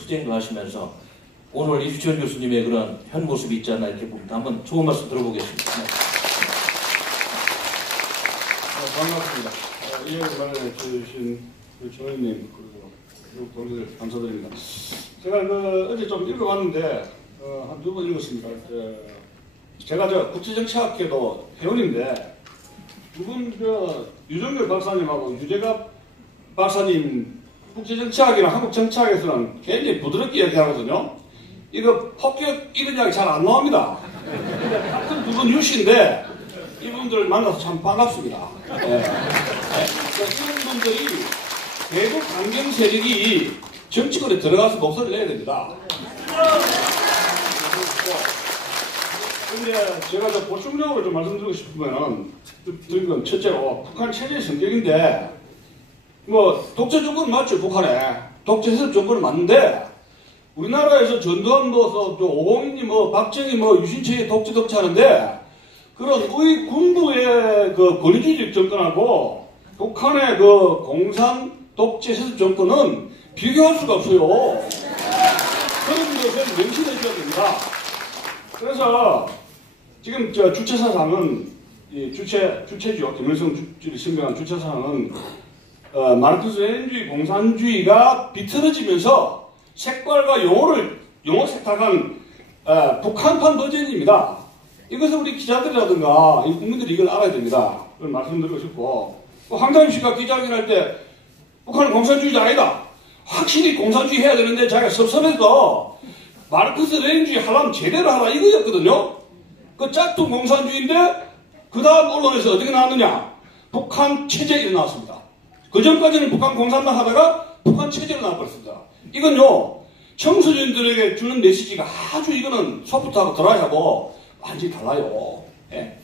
투쟁도 하시면서 오늘 이주철 교수님의 그런 현 모습이 있지 않나 이렇게 봅니다. 한번 좋은 말씀 들어보겠습니다. 네. 반갑습니다. 이야기 말해주신 정의님 그리고 동료들 감사드립니다. 제가 어제 좀 읽어봤는데 한 2번 읽었습니다. 제가 국제정치학회도 회원인데 두 분 유정열 박사님하고 유재갑 박사님 국제정치학이나 한국정치학에서는 굉장히 부드럽게 이야기하거든요. 이거 폭격 이런 이야기 잘 안 나옵니다. 근데 같은 두 분 유씨인데 이분들 만나서 참 반갑습니다. 네. 이런 분들이 외국 강경 세력이 정치권에 들어가서 목소리를 내야 됩니다. 근데 제가 보충적으로 좀 말씀드리고 싶으면은, 첫째로 북한 체제의 성격인데, 독재 정권은 맞죠, 북한에. 독재 해석 정권은 맞는데, 우리나라에서 전두환 오공인이 박정희 유신철이 독재 하는데, 그런 우리 군부의 권위주의적 정권하고 북한의 공산 독재 세습 정권은 비교할 수가 없어요. 그런 것을 명심해 줘야 됩니다. 그래서 지금 주체사상은 주체죠. 김일성 신명한 주체사상은 마르크스 레닌주의 공산주의가 비틀어지면서 색깔과 용어 색탁한 북한판 버전입니다. 이것을 우리 기자들이라든가 국민들이 이걸 알아야 됩니다. 그걸 말씀드리고 싶고, 황당임 씨가 기자회견할 때 북한은 공산주의자 아니다. 확실히 공산주의 해야 되는데 자기가 섭섭해서 마르크스 레닌주의 하려면 제대로 하라 이거였거든요. 그 짝퉁 공산주의인데 그 다음 언론에서 어떻게 나왔느냐? 북한 체제 이렇게 나왔습니다. 그 전까지는 북한 공산당 하다가 북한 체제로 나와버렸습니다. 이건요, 청소년들에게 주는 메시지가 아주 이거는 소프트하고 드라이하고 완전히 달라요. 예.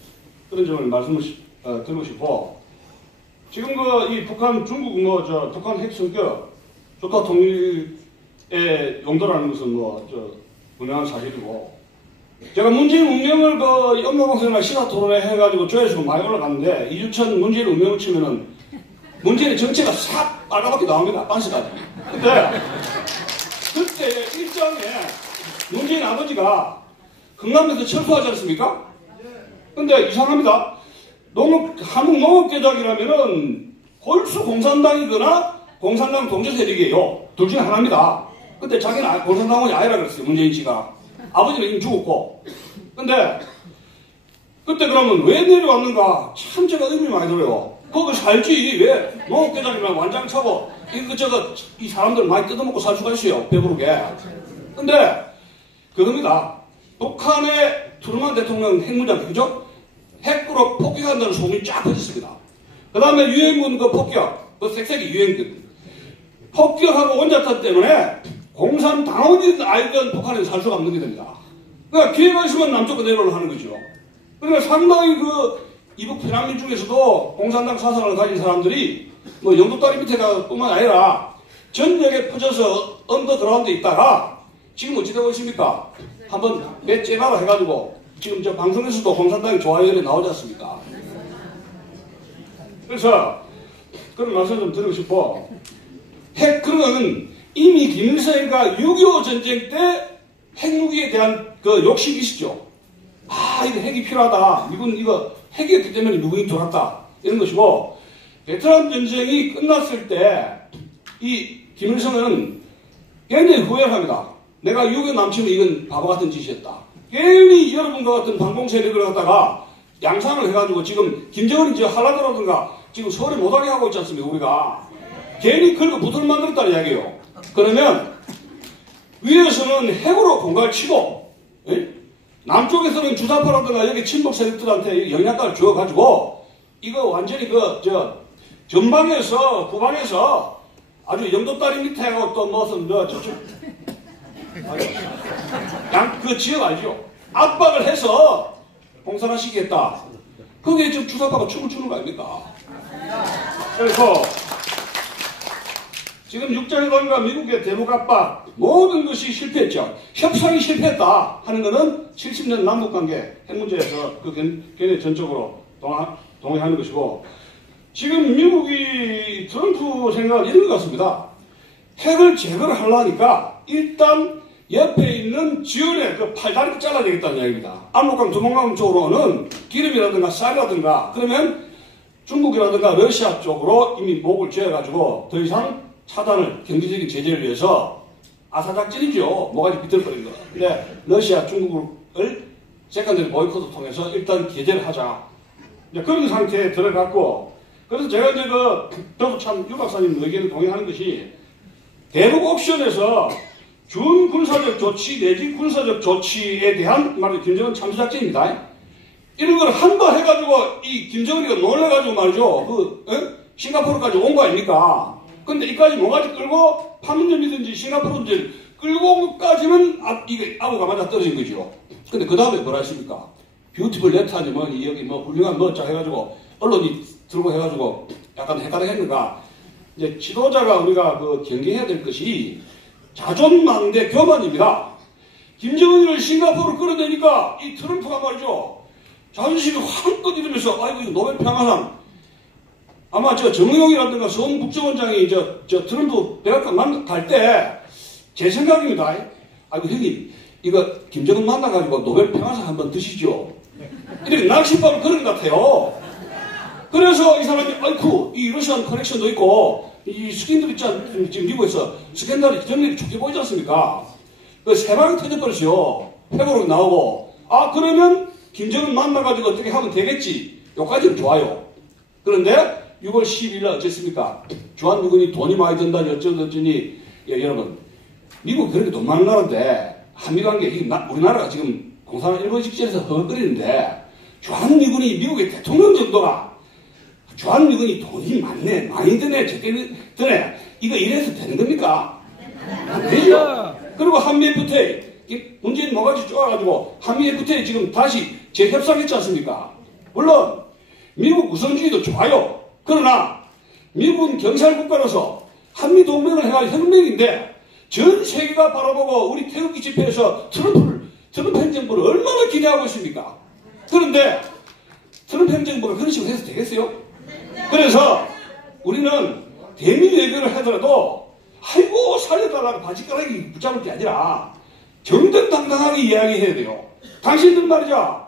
그런 점을 말씀을 드리고 싶고, 지금 이 북한, 중국 북한 핵 성격, 조타 통일의 용도라는 것은 분명한 사실이고, 제가 문재인 운명을 연마방송이나 시사토론회 해가지고 조회수가 많이 올라갔는데, 이주천 문재인 운명을 치면은 문재인의 정체가 싹 빨갛게 나옵니다. 빤스까지. 근데 그때 일정에 문재인 아버지가 흥남에서 철수하지 않습니까? 근데 이상합니다. 한국농업개작이라면은 홀수 공산당이거나 공산당 동조세력이에요. 둘 중에 하나입니다. 근데 자기는 공산당원이 아니라 그랬어요. 문재인 씨가. 아버지는 이미 죽었고. 근데 그때 그러면 왜 내려왔는가? 참 제가 의미 많이 들어요. 거기 살지 왜 농업개작이면 완장 차고 이 사람들 많이 뜯어먹고 살 수가 있어요. 배부르게. 근데 그겁니다. 북한의 트루만 대통령 핵무장, 그죠? 핵으로 폭격한다는 소문이 쫙 퍼졌습니다. 그 다음에 유행군 폭격, 색색이 유행군. 폭격하고 원자탄 때문에 공산당원이든 아니든 북한에서 살 수가 없는 게 됩니다. 그러니까 기회가 있으면 남쪽으로 내려오려고 하는 거죠. 그러니까 상당히 이북 피난민 중에서도 공산당 사상을 가진 사람들이 영도다리 밑에가 뿐만 아니라 전역에 퍼져서 언더그라운드에 있다가 지금 어찌 되고 있습니까? 한번 몇 째바로 해가지고 지금 방송에서도 공산당이 좋아요에 나오지 않습니까? 그래서 그런 말씀 좀 드리고 싶고, 그러면 이미 김일성이가 6.25 전쟁 때 핵무기에 대한 욕심이 있었죠. 이거 핵이 필요하다. 미군 이거 핵이었기 때문에 미군이 들어왔다. 이런 것이고, 베트남 전쟁이 끝났을 때 이 김일성은 굉장히 후회를 합니다. 내가 6.25 남치면 이건 바보 같은 짓이었다. 괜히 여러분과 같은 반공 세력을 갖다가 양상을 해가지고 지금 김정은이 한라더라든가 지금 서울에 못하게 하고 있지 않습니까? 우리가 괜히 그리고 부도를 만들었다는 이야기예요. 그러면 위에서는 핵으로 공갈 치고, 에? 남쪽에서는 주사파라든가 여기 친북 세력들한테 영향가를 주어가지고 이거 완전히 전방에서 후방에서 아주 영도다리 밑에 하고 또 무슨 저쪽 그 지역 알죠? 압박을 해서 공산화시키겠다. 그게 지금 주사파가 춤을 추는 거 아닙니까? 그래서 지금 육자회담과 미국의 대북 압박 모든 것이 실패했죠. 협상이 실패했다 하는 것은 70년 남북관계 핵 문제에서 그 견해 전적으로 동의하는 것이고, 지금 미국이 트럼프 생각은 이런 것 같습니다. 핵을 제거를 하려니까 일단 옆에 있는 지연의 그 팔다리를 잘라야 되겠다는 이야기입니다. 압록강 두만강 쪽으로는 기름이라든가 쌀이라든가 그러면 중국이라든가 러시아 쪽으로 이미 목을 쥐어가지고 더 이상 차단을 경제적인 제재를 위해서 아사작질이죠. 뭐가지 비틀거리는 거. 근데 러시아, 중국을 세컨더리 보이콧을 통해서 일단 제재를 하자. 그런 상태에 들어갔고 그래서 제가 이제 저도 참 유 박사님 의견에 동의하는 것이 대북 옵션에서 준 군사적 조치 내지 군사적 조치에 대한 말이 김정은 참수작전입니다. 이런 걸 한 번 해가지고 이 김정은이가 놀래가지고 말이죠. 싱가포르까지 온 거 아닙니까? 근데 이까지 뭐가지 끌고 판문점이든지 싱가포르든지 끌고 온 것까지는 이게 아구가 맞아 떨어진 거죠. 근데 그 다음에 뭐라 하십니까? 뷰티풀 레터니 뭐 여기 뭐 훌륭한 뭐자 해가지고 언론이 들고 해가지고 약간 헷갈리겠는가? 이제 지도자가 우리가 경계해야 될 것이 자존망대 교만입니다. 김정은을 싱가포르 끌어내니까 이 트럼프가 말이죠. 자존심이 한껏 이러면서 아이고 이거 노벨 평화상 아마 정의용이라든가 성 국정원장이 트럼프 백악관 갈 때 제 생각입니다. 아이고 형님 이거 김정은 만나가지고 노벨 평화상 한번 드시죠. 이렇게 낚시밥을 그런 것 같아요. 그래서 이 사람이 아이쿠 이 러시안 커넥션도 있고 이 스캔들 있잖아. 지금 미국에서 스캔들이 정리를 좋게 보이지 않습니까? 그 세방이 터져버렸어요. 회고록 나오고 그러면 김정은 만나가지고 어떻게 하면 되겠지. 요까지는 좋아요. 그런데 6월 10일 날 어쨌습니까? 주한미군이 돈이 많이 든다니 어쩌더니 여러분 미국 그렇게 돈 많은 나라인데 한미관계 우리나라가 지금 공산화 일본 직전에서 허걱거리는데 주한미군이 미국의 대통령 정도가 주한미군이 돈이 많이 드네 적게 드네 이거 이래서 되는 겁니까? 안 되죠. 그리고 한미 FTA 문재인 뭐가지 쪼아가지고 한미 FTA 지금 다시 재협상했지 않습니까? 물론 미국 우선주의도 좋아요. 그러나 미국은 경찰국가로서 한미동맹을 해갈 혁명인데 전 세계가 바라보고 우리 태극기 집회에서 트럼프 행정부를 얼마나 기대하고 있습니까? 그런데 트럼프 행정부가 그런 식으로 해서 되겠어요? 그래서 우리는 대미 외교를 하더라도 아이고 살려달라고 바지가락이 붙잡을 게 아니라 정정당당하게 이야기해야 돼요. 당신들 말이죠.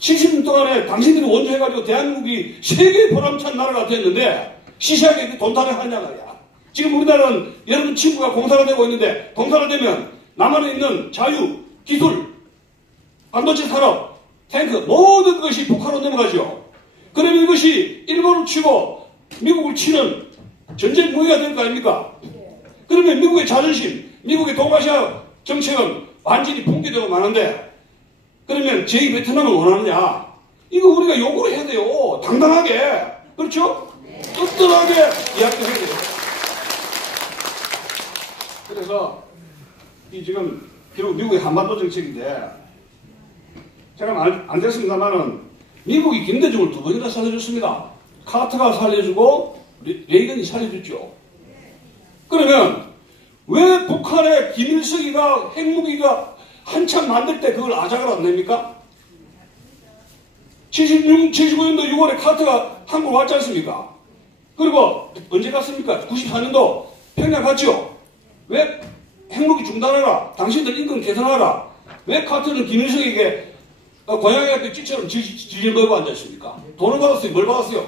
70년 동안에 당신들이 원조해가지고 대한민국이 세계의 보람찬 나라가 됐는데 시시하게 돈 타령 하냐 말이야. 지금 우리나라는 여러분 친구가 공사가 되고 있는데 공사가 되면 남한에 있는 자유, 기술, 반도체 산업, 탱크 모든 것이 북한으로 넘어가죠. 그러면 이것이 일본을 치고 미국을 치는 전쟁 무기가 될 거 아닙니까? 그러면 미국의 자존심, 미국의 동아시아 정책은 완전히 붕괴되고 마는데 그러면 제2베트남을 원하느냐? 이거 우리가 요구를 해야 돼요. 당당하게. 그렇죠? 떳떳하게 이야기를 해야 돼요. 그래서 이 지금 결국 미국의 한반도 정책인데 제가 안 됐습니다만은 미국이 김대중을 두 번이나 살려줬습니다. 카터가 살려주고 레이건이 살려줬죠. 그러면 왜 북한의 김일성이가 핵무기가 한참 만들 때 그걸 아작을 안 냅니까? 75년도 6월에 카터가 한국 왔지 않습니까? 그리고 언제 갔습니까? 94년도 평양 갔죠? 왜 핵무기 중단하라? 당신들 인권 개선하라? 왜 카터는 김일성에게 고양이 앞에 쥐처럼 질질 먹고 앉아있습니까? 돈을 받았어요? 뭘 받았어요?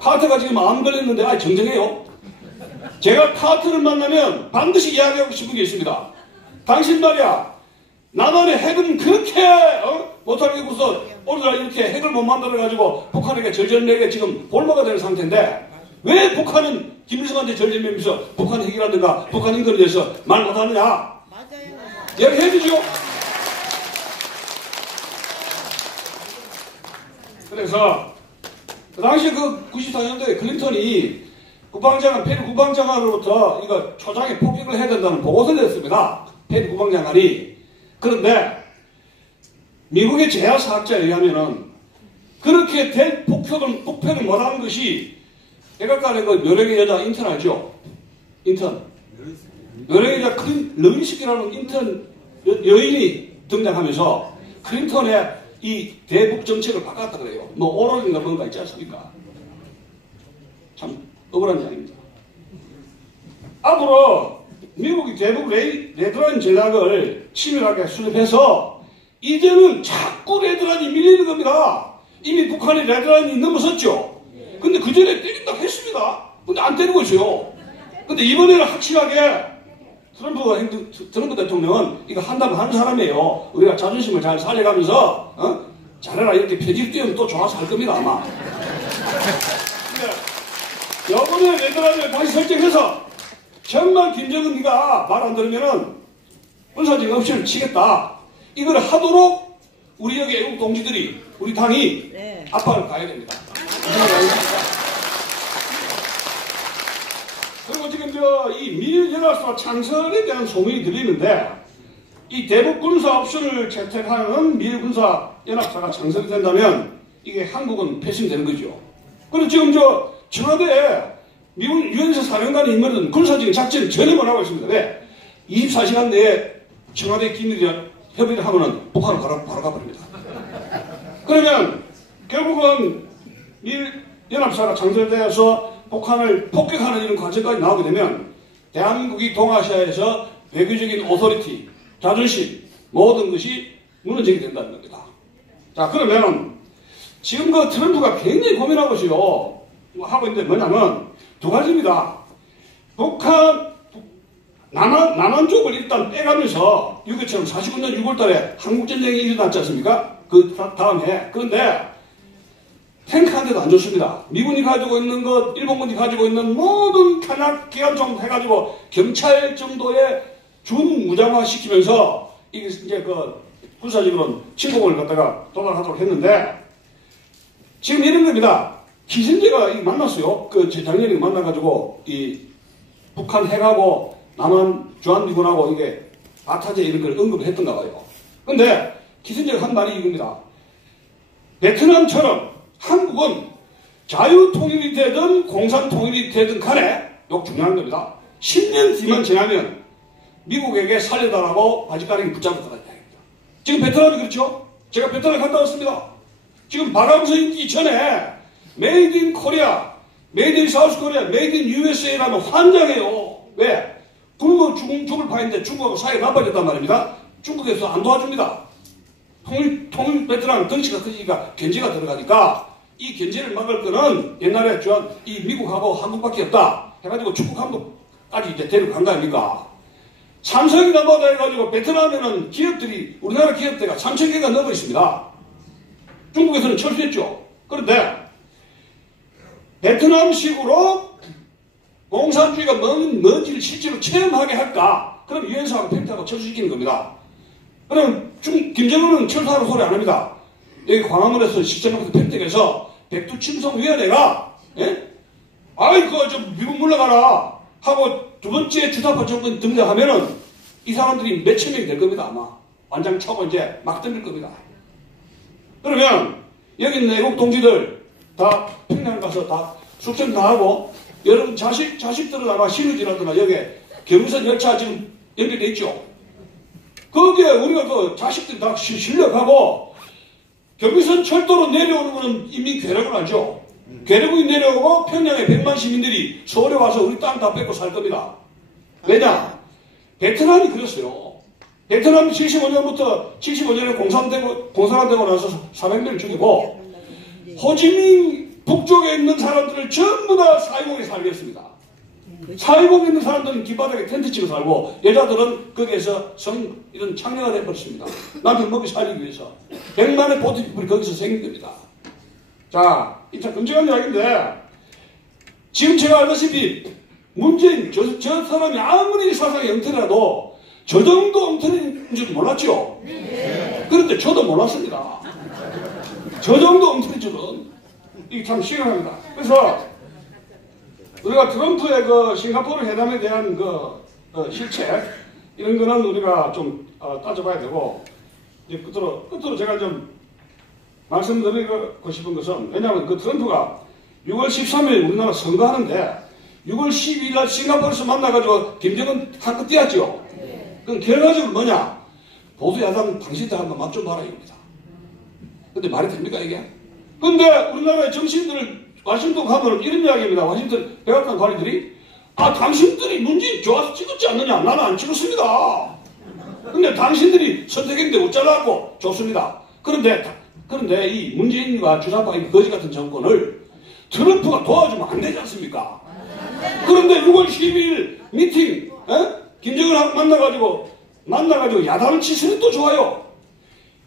카터가 지금 암 걸렸는데 정정해요. 제가 카터를 만나면 반드시 이야기하고 싶은 게 있습니다. 당신 말이야 남한의 핵은 그렇게 못하겠고서 오늘날 이렇게 핵을 못 만들어가지고 북한에게 절절매게 지금 볼모가 되는 상태인데 왜 북한은 김일성한테 절절매면서 북한 핵이라든가 북한 인권에 대해서 말 못하느냐? 맞아요. 얘기해주죠. 그래서 그 당시 94년도에 클린턴이 페리 국방장관으로부터 이거 초장에 폭격을 해야 된다는 보고서를 냈습니다. 페리 국방장관이. 그런데 미국의 제야사학자에 의하면은 그렇게 된 폭격을 못하는 것이 백악관의 묘령의 여자 인턴 알죠? 인턴. 묘령의 여자 러윈스키라는 인턴 여인이 등장하면서 클린턴의 이 대북 정책을 바꿨다 그래요. 뭐 오론인가 뭔가 있지 않습니까? 참 억울한 이야기입니다. 앞으로 미국이 대북 레드라인 전략을 치밀하게 수립해서 이제는 자꾸 레드라인이 밀리는 겁니다. 이미 북한이 레드라인이 넘어섰죠. 근데 그 전에 때린다고 했습니다. 근데 안 때리고 있어요. 근데 이번에는 확실하게 트럼프 대통령은 이거 한다면 하는 사람이에요. 우리가 자존심을 잘 살려가면서 잘해라 이렇게 표지를 띄우면 또 좋아서 할 겁니다 아마. 이번에 레드라인을 다시 설정해서 정말 김정은이가 말 안 들으면은 군사적 없이를 치겠다. 이걸 하도록 우리 여기 애국 동지들이 우리 당이 압박을 가야 됩니다. 그리고 지금 이 미일연합사 창설에 대한 소문이 들리는데 이 대북 군사 옵션을 채택하는 미일군사연합사가 창설이 된다면 이게 한국은 패싱되는 거죠. 그리고 지금 청와대에 미국 유엔사 사령관이 임명된 군사적인 작전을 전혀 못하고 있습니다. 왜? 24시간 내에 청와대 기밀 협의를 하면은 북한으로 바로 가버립니다. 그러면 결국은 미일연합사가 창설되어서 북한을 폭격하는 이런 과정까지 나오게 되면 대한민국이 동아시아에서 외교적인 오토리티, 자존심 모든 것이 무너지게 된다는 겁니다. 자 그러면 지금 그 트럼프가 굉장히 고민하고 있어요. 하고 있는데 뭐냐면 두 가지입니다. 북한 남한 쪽을 일단 빼가면서 6.25처럼 49년 6월달에 한국전쟁이 일어났지 않습니까? 그 다음에 그런데 탱크 한 대도 안 줬습니다. 미군이 가지고 있는 것, 일본군이 가지고 있는 모든 탄약 기관총 해가지고 경찰 정도의 준무장화 시키면서 이게 이제 그 군사적으로는 침공을 갖다가 도달하도록 했는데 지금 이런 겁니다. 키신저가 만났어요. 그 작년에 만나가지고 이 북한 핵하고 남한 주한미군하고 이게 아타제 이런 걸 언급을 했던가 봐요. 근데 키신저가 한 말이 이겁니다. 베트남처럼 한국은 자유통일이 되든 공산통일이 되든 간에 이거 중요한 겁니다. 10년 뒤만 지나면 미국에게 살려달라고 바지가랑이 붙잡을 거다 이야기입니다. 지금 베트남이 그렇죠? 제가 베트남에 갔다 왔습니다. 지금 바람서 있기 전에 메이드 인 코리아, 메이드 인 사우스 코리아, 메이드 인 USA라면 환장해요. 왜? 굶어 죽을 파인데 중국하고 사이가 나빠졌단 말입니다. 중국에서 안 도와줍니다. 통일 베트남 덩치가 크니까 견제가 들어가니까 이 견제를 막을 거는 옛날에 이 미국하고 한국밖에 없다 해가지고 중국 한국까지 이제 데려간 거 아닙니까? 삼성이 넘어다 해가지고 베트남에는 기업들이 우리나라 기업대가 3,000개가 넘어 있습니다. 중국에서는 철수했죠. 그런데 베트남식으로 공산주의가 뭔지를 실제로 체험하게 할까? 그럼 유엔사하고 팩트하고 철수시키는 겁니다. 그럼 김정은은 철수하라고 소리 안 합니다. 여기 광화문에서 시청에서 팩트에서 백두침성위원회가 아이고 좀 미국 물러가라 하고 두 번째 주사파 정권 등장하면은 이 사람들이 몇천 명이 될 겁니다. 아마 완장 차고 이제 막 덤빌 겁니다. 그러면 여기 있는 애국 동지들 다 평양 가서 다 숙청 다 하고 여러분 자식들은 아마 신우지라든가 여기 경의선 열차 지금 연결돼 있죠. 거기에 우리가 그 자식들 다 실려가고 경의선 철도로 내려오는 거는 이미 괴력을 알죠. 괴력이 내려오고 평양에 100만 시민들이 서울에 와서 우리 땅 다 뺏고 살 겁니다. 왜냐? 베트남이 그랬어요. 베트남이 75년에 공산화 되고 나서 400명을 죽이고 호지민 북쪽에 있는 사람들을 전부 다 사회공에 살게 했습니다. 사회공에 있는 사람들은 길바닥에 텐트 치고 살고 여자들은 거기에서 이런 창녀가 되어버렸습니다. 남편 먹이 살리기 위해서 100만의 보트피플이 거기서 생긴 겁니다. 자, 이 참 금정한 이야기인데 지금 제가 알다시피 문재인 저 사람이 아무리 사상이 엉터리라도 저 정도 엉터리인 줄 몰랐죠? 그런데 저도 몰랐습니다. 저 정도 엉터리 줄은 이게 참 신기합니다. 그래서 우리가 트럼프의 그 싱가포르 회담에 대한 실체 이런 거는 우리가 좀 따져봐야 되고 이제 끝으로 제가 좀 말씀드리고 싶은 것은 왜냐하면 그 트럼프가 6월 13일 우리나라 선거하는데 6월 12일 날 싱가포르에서 만나가지고 김정은 한껏 띄었죠. 그럼 결과적으로 뭐냐? 보수 야당 당신들 한번 맛 좀 봐라 이겁니다. 근데 말이 됩니까 이게? 근데 우리나라의 정치인들 워싱턴 가면 이런 이야기입니다. 워싱턴 백악관 관리들이 당신들이 문재인 좋아서 찍었지 않느냐? 나는 안 찍었습니다. 근데 당신들이 선택했는데 어쩌라고? 좋습니다. 그런데 이 문재인과 주사파 이 거지 같은 정권을 트럼프가 도와주면 안 되지 않습니까? 그런데 6월 12일 미팅, 김정은하고 만나가지고 야단을 치시는 또 좋아요.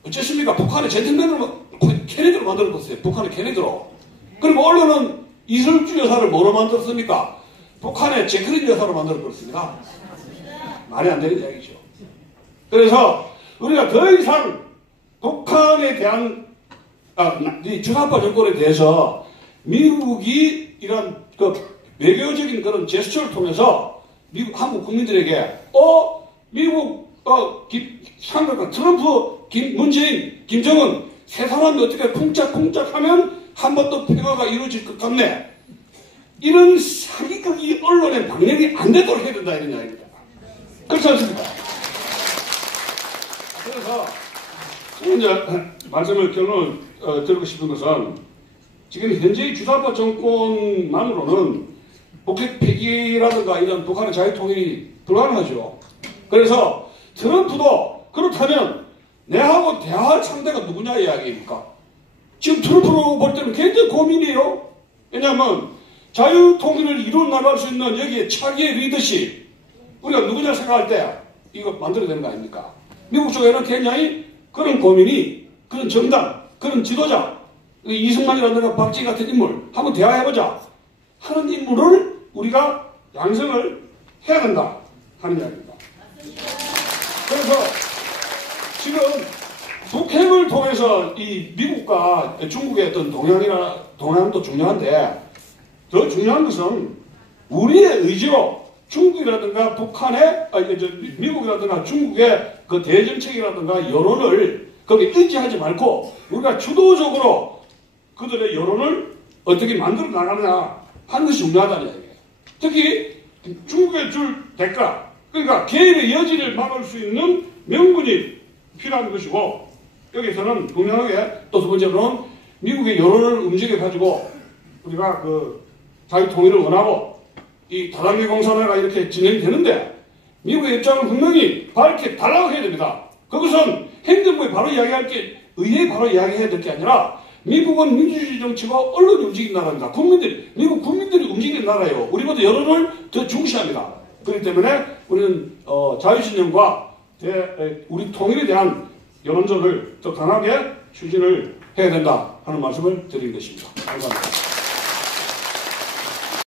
어쨌습니까? 북한의 젠틀맨으로 케네디로 만들어봤어요. 북한의 케네디로. 그리고 언론은 이설주 여사를 뭐로 만들었습니까? 북한의 제크린 여사로 만들어버렸습니다. 말이 안 되는 이야기죠. 그래서 우리가 더 이상 북한에 대한 이 주사파 정권에 대해서 미국이 이런 외교적인 그런 제스처를 통해서 한국 국민들에게 미국 상대가 트럼프, 문재인, 김정은 세 사람이 어떻게 쿵짝쿵짝하면 한 번 더 폐거가 이루어질 것 같네. 이런 사기극이 언론의 방역이 안 되도록 해야 된다 이런 이야기입니다. 그렇지 않습니까? 그래서 이제 말씀을 결론을 드리고 싶은 것은 지금 현재의 주사파 정권만으로는 북핵 폐기라든가 이런 북한의 자유통일이 불가능하죠. 그래서 트럼프도 그렇다면 내하고 대화할 상대가 누구냐 이야기입니까? 지금 트럼프로 볼 때는 굉장히 고민이에요. 왜냐하면 자유통일을 이루어 나갈 수 있는 여기에 차기의 리더십 우리가 누구냐 생각할 때 이거 만들어야 되는 거 아닙니까? 미국 쪽에는 굉장히 그런 고민이 그런 정당, 그런 지도자 이승만이라든가 박정희 같은 인물 한번 대화해보자 하는 인물을 우리가 양성을 해야 된다 하는 이야기입니다. 그래서 지금 북핵을 통해서 이 미국과 중국의 어떤 동향도 중요한데 더 중요한 것은 우리의 의지로 중국이라든가 미국이라든가 중국의 그 대정책이라든가 여론을 거기에 의지하지 말고 우리가 주도적으로 그들의 여론을 어떻게 만들어 나가느냐 하는 것이 중요하다는 이야기예요. 특히 중국에 줄 대가 그러니까 개입의 여지를 막을 수 있는 명분이 필요한 것이고 여기서는 분명하게 또 두 번째로는 미국의 여론을 움직여가지고 우리가 그 자유통일을 원하고 이 다단계 공산화가 이렇게 진행되는데 미국의 입장은 분명히 밝게 달라고 해야 됩니다. 그것은 행정부에 바로 이야기할 게 의회에 바로 이야기해야 될 게 아니라 미국은 민주주의 정치가 언론이 움직이는 나라입니다. 미국 국민들이 움직이는 나라예요. 우리보다 여론을 더 중시합니다. 그렇기 때문에 우리는 자유신념과 우리 통일에 대한 여론전을 더 강하게 추진을 해야 된다 하는 말씀을 드린 것입니다. 감사합니다.